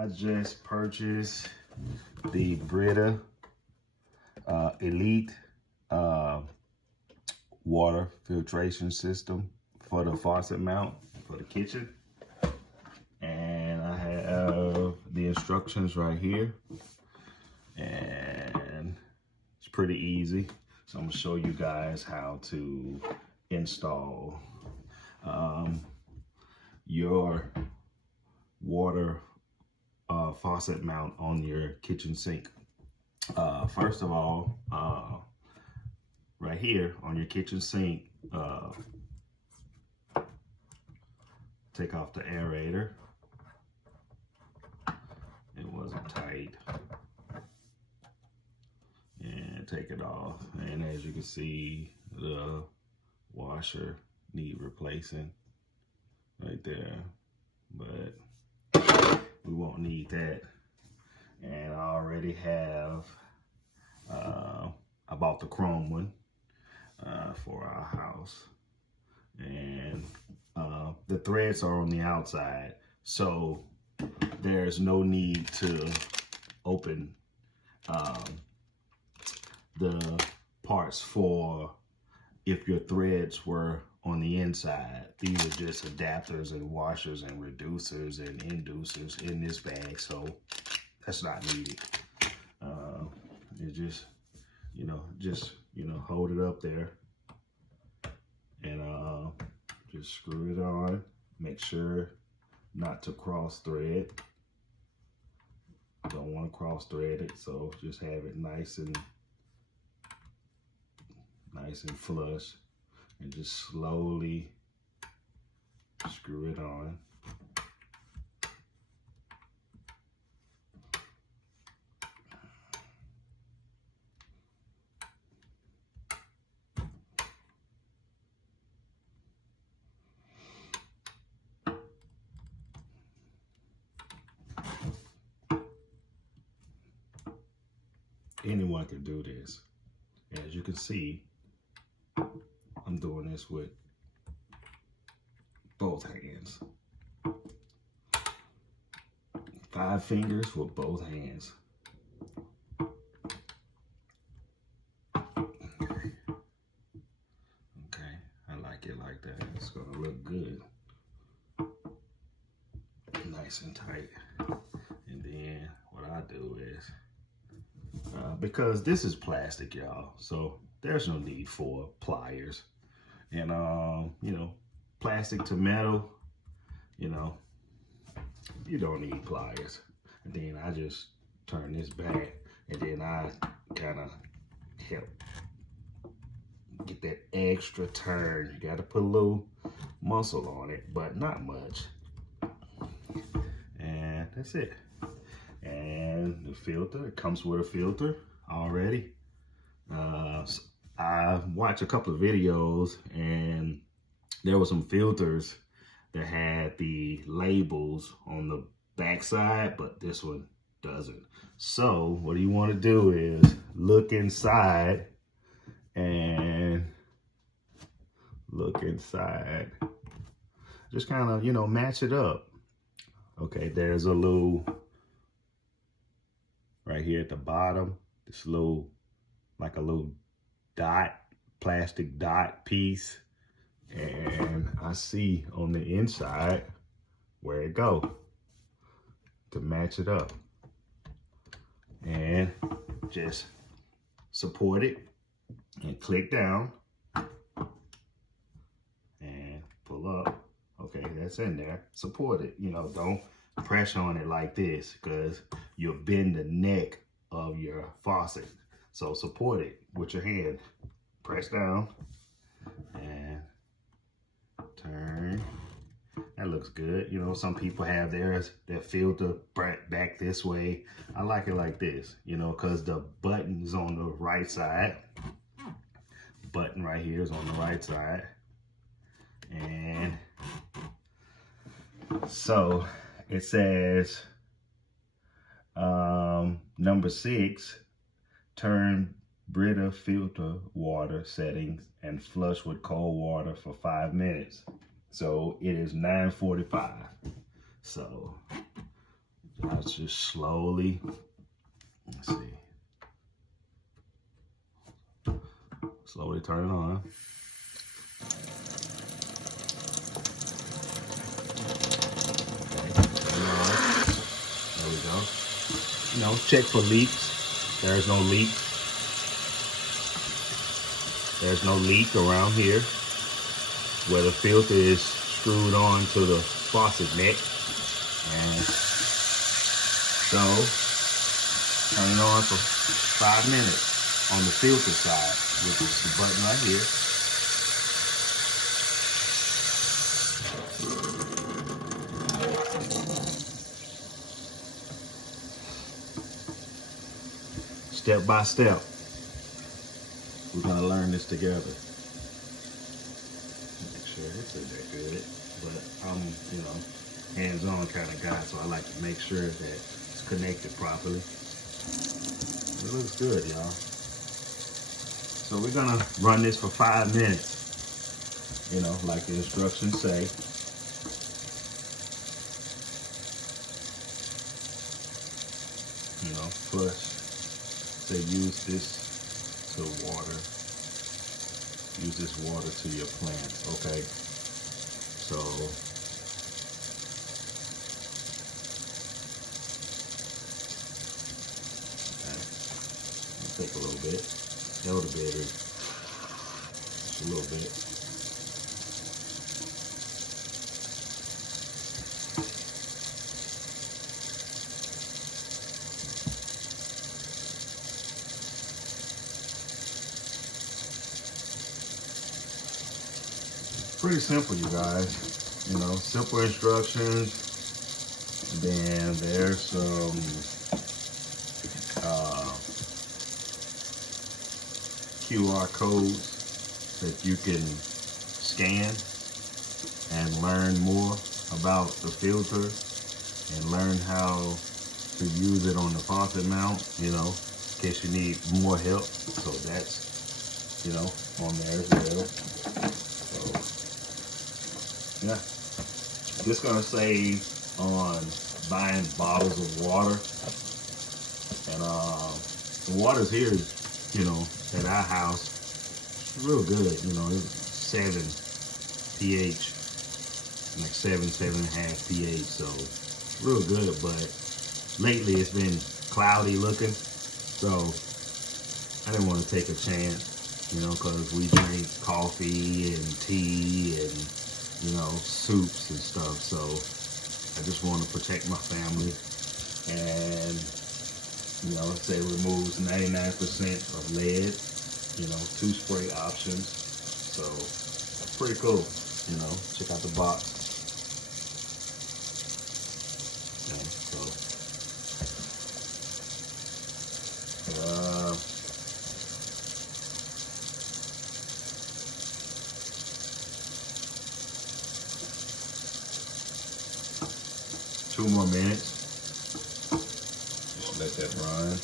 I just purchased the BRITA Elite water filtration system for the faucet mount for the kitchen. And I have the instructions right here. And it's pretty easy. So I'm gonna show you guys how to install your water faucet mount on your kitchen sink. First of all, right here on your kitchen sink, take off the aerator. It wasn't tight. And take it off. And as you can see, the washer need replacing right there. But we won't need that. And I already have, I bought the chrome one for our house. And the threads are on the outside, so there's no need to open the parts for if your threads were on the inside. These are just adapters and washers and reducers and inducers in this bag, so that's not needed. It just, hold it up there and just screw it on. Make sure not to cross thread. Don't want to cross thread it, so just have it nice and flush, and just slowly screw it on. Anyone can do this. As you can see, I'm doing this with both hands. 5 fingers with both hands. Okay, I like it like that. It's gonna look good. Nice and tight. And then what I do is, because this is plastic, y'all, so there's no need for pliers. And plastic to metal, you don't need pliers. And then I just turn this back, and then I kind of help get that extra turn. You got to put a little muscle on it, but not much. And that's it. And the filter, it comes with a filter already. I watched a couple of videos, and there were some filters that had the labels on the backside, but this one doesn't. So what you want to do is look inside and just kind of, match it up. Okay, there's a little right here at the bottom, this little, like a little dot, plastic dot piece. And I see on the inside where it go to match it up. And just support it and click down and pull up. Okay, that's in there. Support it. Don't press on it like this, because you'll bend the neck of your faucet. So support it with your hand. Press down and turn. That looks good. Some people have their filter back this way. I like it like this, because the button is on the right side. Button right here is on the right side. And so it says number 6, turn BRITA filter water settings and flush with cold water for 5 minutes. So it is 9:45. So Now it's just slowly, let's see, slowly turn it on. Okay, turn it on. There we go. You know, check for leaks. There's no leak. There's no leak around here where the filter is screwed on to the faucet neck. And so, turn it on for 5 minutes on the filter side, which is the button right here. Step by step, we're gonna learn this together. Make sure it's in there good, but I'm, you know, hands-on kind of guy, so I like to make sure that it's connected properly. It looks good, y'all. So we're gonna run this for 5 minutes, you know, like the instructions say. You know, plus they use this to water. Use this water to your plants, okay? So take a little bit, elderberry, just a little bit. Pretty simple, you guys. You know, simple instructions. Then there's some QR codes that you can scan and learn more about the filter and learn how to use it on the faucet mount, you know, in case you need more help. So that's, you know, on there as well. So, yeah, just gonna save on buying bottles of water. And the water's here, you know, at our house, it's real good, you know, it's 7 pH, like 7.5 pH, so real good. But lately it's been cloudy looking, so I didn't want to take a chance, you know, because we drink coffee and tea and, you know, soups and stuff, so I just want to protect my family. And you know, say it removes 99% of lead, you know, 2 spray options. So, pretty cool, you know, check out the box. Okay, so, 2 more minutes. Let that run.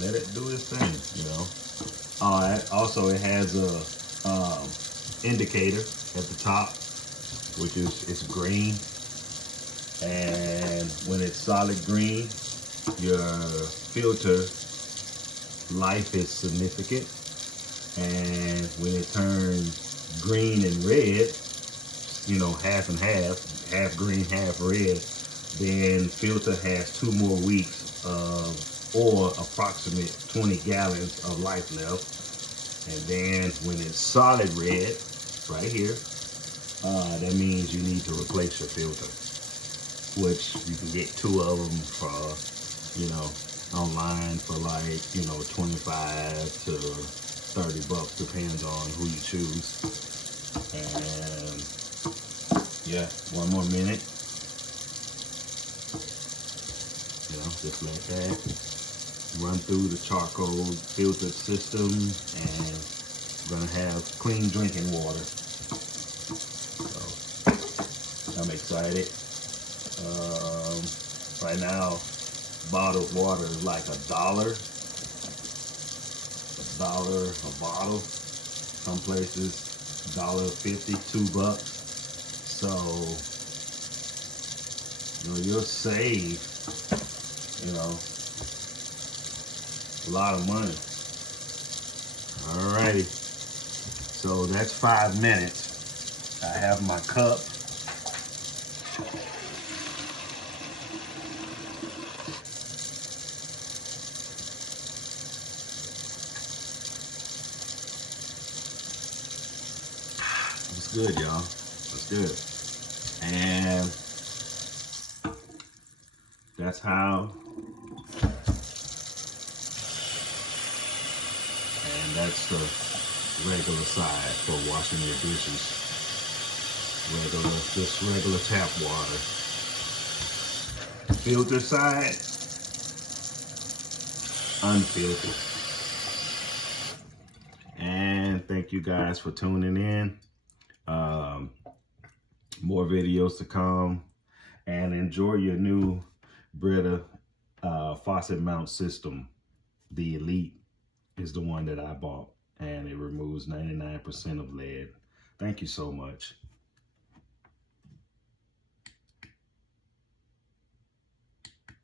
Let it do its thing, you know. Also, it has a indicator at the top, which is it's green, and when it's solid green, your filter life is significant, and when it turns green and red, you know, half and half green, half red, then filter has 2 more weeks or approximate 20 gallons of life left. And then when it's solid red, right here, that means you need to replace your filter, which you can get 2 of them for, you know, online for like, you know, 25 to 30 bucks, depends on who you choose. And yeah, 1 more minute. You know, just let that run through the charcoal filtered system, and we're gonna have clean drinking water. So I'm excited. Right now, bottled water is like $1 a bottle. Some places $1.50, $2. So you know, you'll save you know, a lot of money. Alrighty, so that's 5 minutes. I have my cup. It's good, y'all. It's good. And that's how. And that's the regular side for washing your dishes. Just regular tap water. Filter side, unfiltered. And thank you guys for tuning in. More videos to come, and enjoy your new BRITA faucet mount system. The Elite is the one that I bought, and it removes 99% of lead. Thank you so much.